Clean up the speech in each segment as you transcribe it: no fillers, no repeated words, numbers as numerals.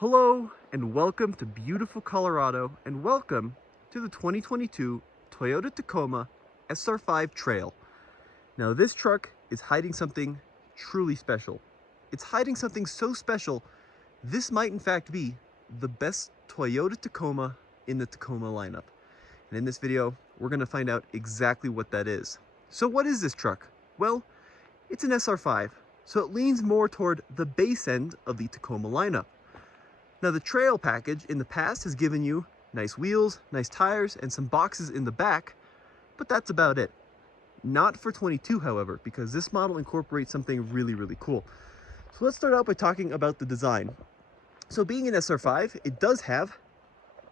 Hello and welcome to beautiful Colorado, and welcome to the 2022 Toyota Tacoma SR5 Trail. Now this truck is hiding something truly special. It's hiding something so special, this might in fact be the best Toyota Tacoma in the Tacoma lineup. And in this video, we're going to find out exactly what that is. So what is this truck? Well, it's an SR5, so it leans more toward the base end of the Tacoma lineup. Now the Trail package in the past has given you nice wheels, nice tires, and some boxes in the back, but that's about it. Not for 22, however, because this model incorporates something really cool. So let's start out by talking about the design. So being an SR5, it does have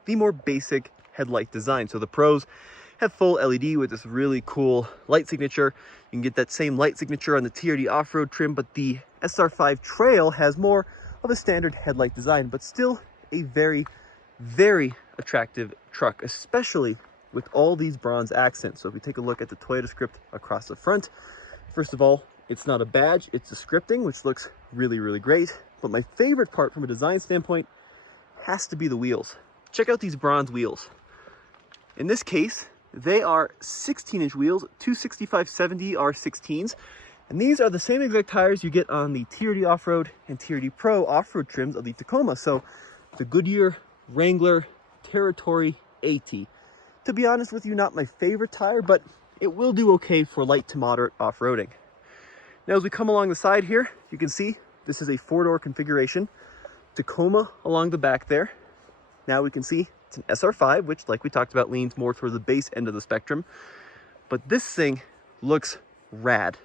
the more basic headlight design. So the Pros have full LED with this really cool light signature. You can get that same light signature on the TRD off-road trim, but the SR5 Trail has more of a standard headlight design, but still a very attractive truck, especially with all these bronze accents. So if we take a look at the Toyota script across the front, first of all, it's not a badge, it's the scripting, which looks really great. But my favorite part from a design standpoint has to be the wheels. Check out these bronze wheels. In this case, they are 16-inch wheels, 265/70 R16s. And these are the same exact tires you get on the TRD Off-Road and TRD Pro off-road trims of the Tacoma. So the Goodyear Wrangler Territory AT. To be honest with you, not my favorite tire, but it will do okay for light to moderate off-roading. Now as we come along the side here, you can see this is a 4-door configuration. Tacoma along the back there. Now we can see it's an SR5, which, like we talked about, leans more toward the base end of the spectrum. But this thing looks rad.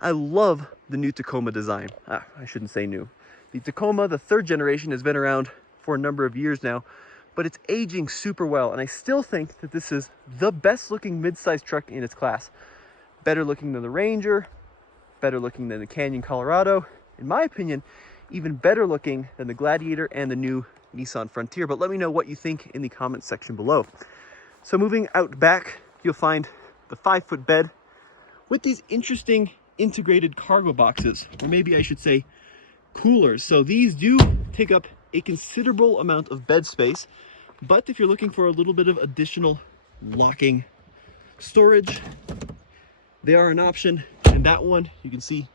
I love the new Tacoma design. I shouldn't say new. The Tacoma, the 3rd generation, has been around for a number of years now, but it's aging super well. And I still think that this is the best looking mid-size truck in its class. Better looking than the Ranger, better looking than the Canyon Colorado. In my opinion, even better looking than the Gladiator and the new Nissan Frontier. But let me know what you think in the comments section below. So moving out back, you'll find the 5-foot bed with these interesting integrated cargo boxes, or maybe I should say coolers. So these do take up a considerable amount of bed space, but if you're looking for a little bit of additional locking storage, they are an option. And that one, you can see,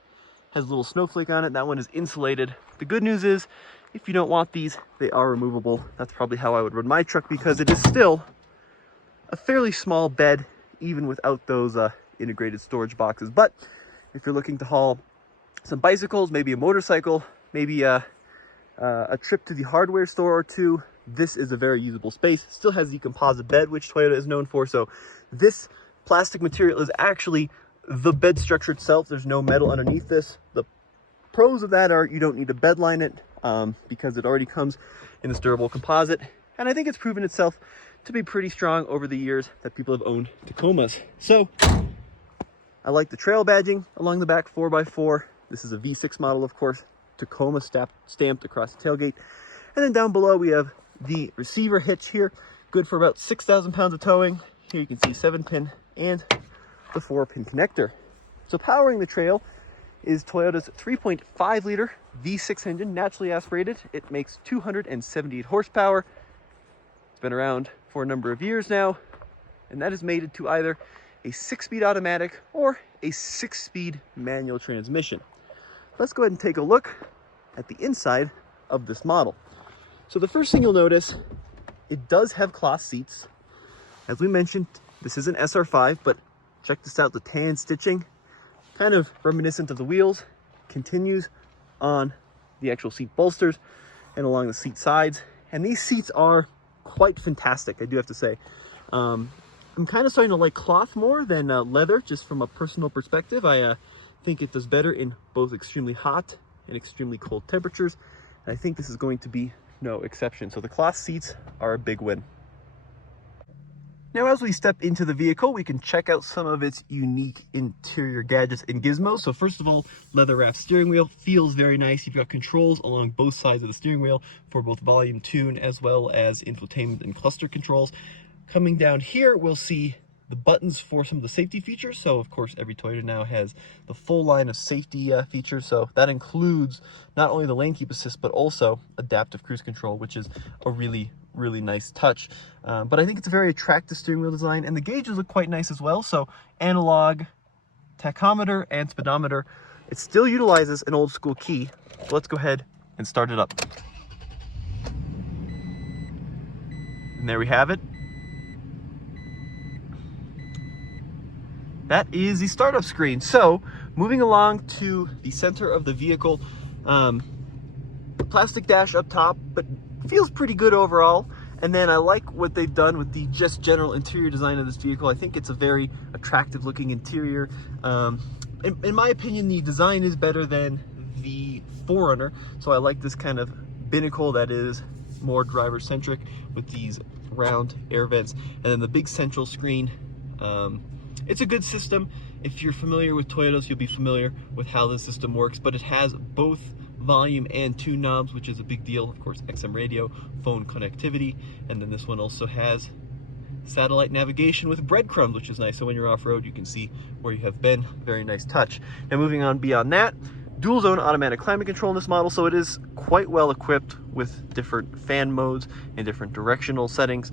has a little snowflake on it. That one is insulated. The good news is, if you don't want these, they are removable. That's probably how I would run my truck, because it is still a fairly small bed, even without those integrated storage boxes. But if you're looking to haul some bicycles, maybe a motorcycle, maybe a trip to the hardware store or two, this is a very usable space. Still has the composite bed, which Toyota is known for. So this plastic material is actually the bed structure itself. There's no metal underneath this. The pros of that are you don't need to bed line it because it already comes in this durable composite. And I think it's proven itself to be pretty strong over the years that people have owned Tacomas. So I like the Trail badging along the back 4x4. This is a V6 model, of course. Tacoma stamped across the tailgate. And then down below we have the receiver hitch here, good for about 6,000 pounds of towing. Here you can see 7-pin and the 4-pin connector. So powering the Trail is Toyota's 3.5 liter V6 engine, naturally aspirated. It makes 278 horsepower. It's been around for a number of years now, and that is mated to either a 6-speed automatic or a 6-speed manual transmission. Let's go ahead and take a look at the inside of this model. So the first thing you'll notice, it does have cloth seats. As we mentioned, this is an SR5, but check this out, the tan stitching, kind of reminiscent of the wheels, continues on the actual seat bolsters and along the seat sides. And these seats are quite fantastic, I do have to say. I'm kind of starting to like cloth more than leather, just from a personal perspective. I think it does better in both extremely hot and extremely cold temperatures. And I think this is going to be no exception. So the cloth seats are a big win. Now, as we step into the vehicle, we can check out some of its unique interior gadgets and gizmos. So first of all, leather wrapped steering wheel feels very nice. You've got controls along both sides of the steering wheel for both volume, tune, as well as infotainment and cluster controls. Coming down here, we'll see the buttons for some of the safety features. So of course every Toyota now has the full line of safety features. So that includes not only the lane keep assist, but also adaptive cruise control, which is a really nice touch. But I think it's a very attractive steering wheel design, and the gauges look quite nice as well. So analog tachometer and speedometer. It still utilizes an old school key. So let's go ahead and start it up. And there we have it. That is the startup screen. So moving along to the center of the vehicle, plastic dash up top, but feels pretty good overall. And then I like what they've done with the just general interior design of this vehicle. I think it's a very attractive looking interior. In my opinion, the design is better than the 4Runner. So I like this kind of binnacle that is more driver centric with these round air vents. And then the big central screen. It's a good system. If you're familiar with Toyotas, you'll be familiar with how this system works, but it has both volume and tune knobs, which is a big deal. Of course, XM radio, phone connectivity, and then this one also has satellite navigation with breadcrumbs, which is nice. So when you're off-road, you can see where you have been. Very nice touch. Now moving on beyond that, dual zone automatic climate control in this model, so it is quite well equipped with different fan modes and different directional settings.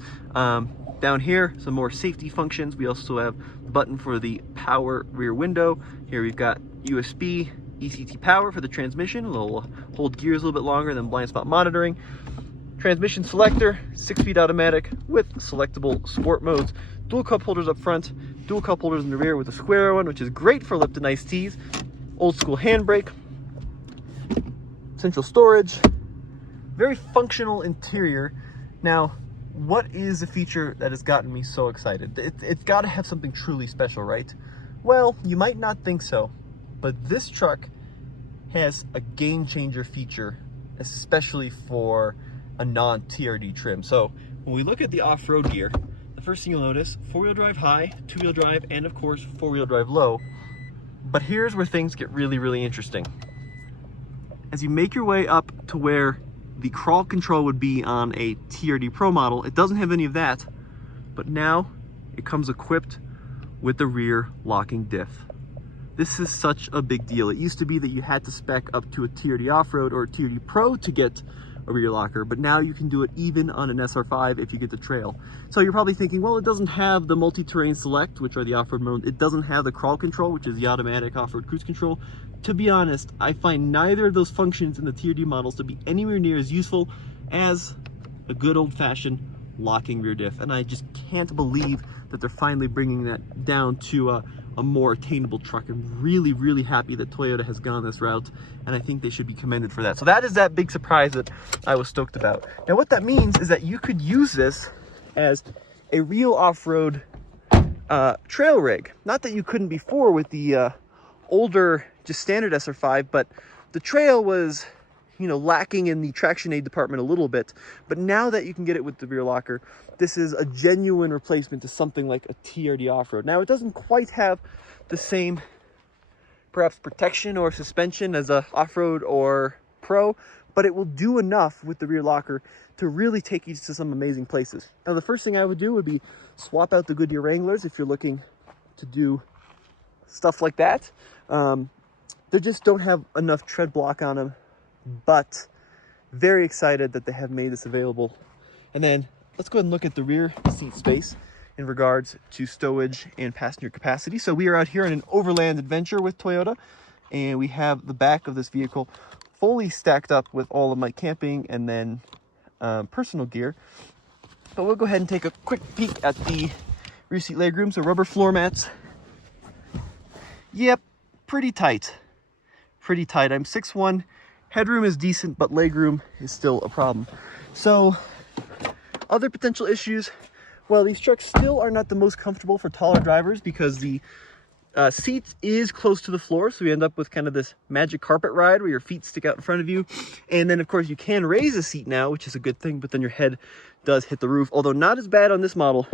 Down here, some more safety functions. We also have the button for the power rear window. Here we've got USB, ECT power for the transmission. It'll hold gears a little bit longer than blind spot monitoring. Transmission selector, 6-speed automatic with selectable sport modes. Dual cup holders up front, dual cup holders in the rear with a square one, which is great for Lipton iced teas. Old school handbrake, central storage, very functional interior. Now, what is a feature that has gotten me so excited? It's got to have something truly special, right? Well, you might not think so, but this truck has a game changer feature, especially for a non-TRD trim. So when we look at the off-road gear, the first thing you'll notice, 4-wheel drive high, 2-wheel drive, and of course 4-wheel drive low. But here's where things get really interesting. As you make your way up to where the crawl control would be on a TRD Pro model, it doesn't have any of that, but now it comes equipped with the rear locking diff. This is such a big deal. It used to be that you had to spec up to a TRD Off-Road or a TRD Pro to get a rear locker, but now you can do it even on an SR5 if you get the trail. So you're probably thinking, well, it doesn't have the multi-terrain select, which are the off-road mode. It doesn't have the crawl control, which is the automatic off-road cruise control. To be honest, I find neither of those functions in the TRD models to be anywhere near as useful as a good old-fashioned locking rear diff, and I just can't believe that they're finally bringing that down to a more attainable truck. I'm really happy that Toyota has gone this route, and I think they should be commended for that. So that is that big surprise that I was stoked about. Now what that means is that you could use this as a real off-road trail rig. Not that you couldn't before with the older just standard SR5, but the trail was, you know, lacking in the traction aid department a little bit. But now that you can get it with the rear locker, this is a genuine replacement to something like a TRD off-road. Now it doesn't quite have the same perhaps protection or suspension as a off-road or Pro, but it will do enough with the rear locker to really take you to some amazing places. Now the first thing I would do would be swap out the Goodyear Wranglers if you're looking to do stuff like that. They just don't have enough tread block on them, but very excited that they have made this available. And then let's go ahead and look at the rear seat space in regards to stowage and passenger capacity. So we are out here on an overland adventure with Toyota, and we have the back of this vehicle fully stacked up with all of my camping and then personal gear. But we'll go ahead and take a quick peek at the rear seat legroom. So rubber floor mats. Yep, pretty tight. Pretty tight. I'm 6'1". Headroom is decent, but legroom is still a problem. So other potential issues, well, these trucks still are not the most comfortable for taller drivers because the seat is close to the floor. So we end up with kind of this magic carpet ride where your feet stick out in front of you. And then of course you can raise the seat now, which is a good thing, but then your head does hit the roof, although not as bad on this model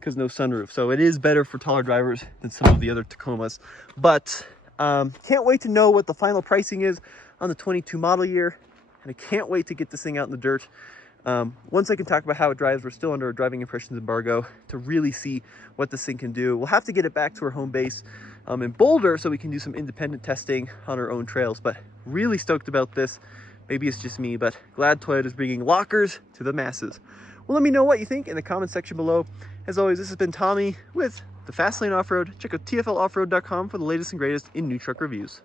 because no sunroof. So it is better for taller drivers than some of the other Tacomas. But can't wait to know what the final pricing is on the 22 model year, and I can't wait to get this thing out in the dirt. Once I can talk about how it drives, we're still under a driving impressions embargo to really see what this thing can do. We'll have to get it back to our home base in Boulder so we can do some independent testing on our own trails, but really stoked about this. Maybe it's just me, but glad Toyota's bringing lockers to the masses. Well, let me know what you think in the comment section below. As always, this has been Tommy with the Fastlane Off-Road. Check out TFLoffroad.com for the latest and greatest in new truck reviews.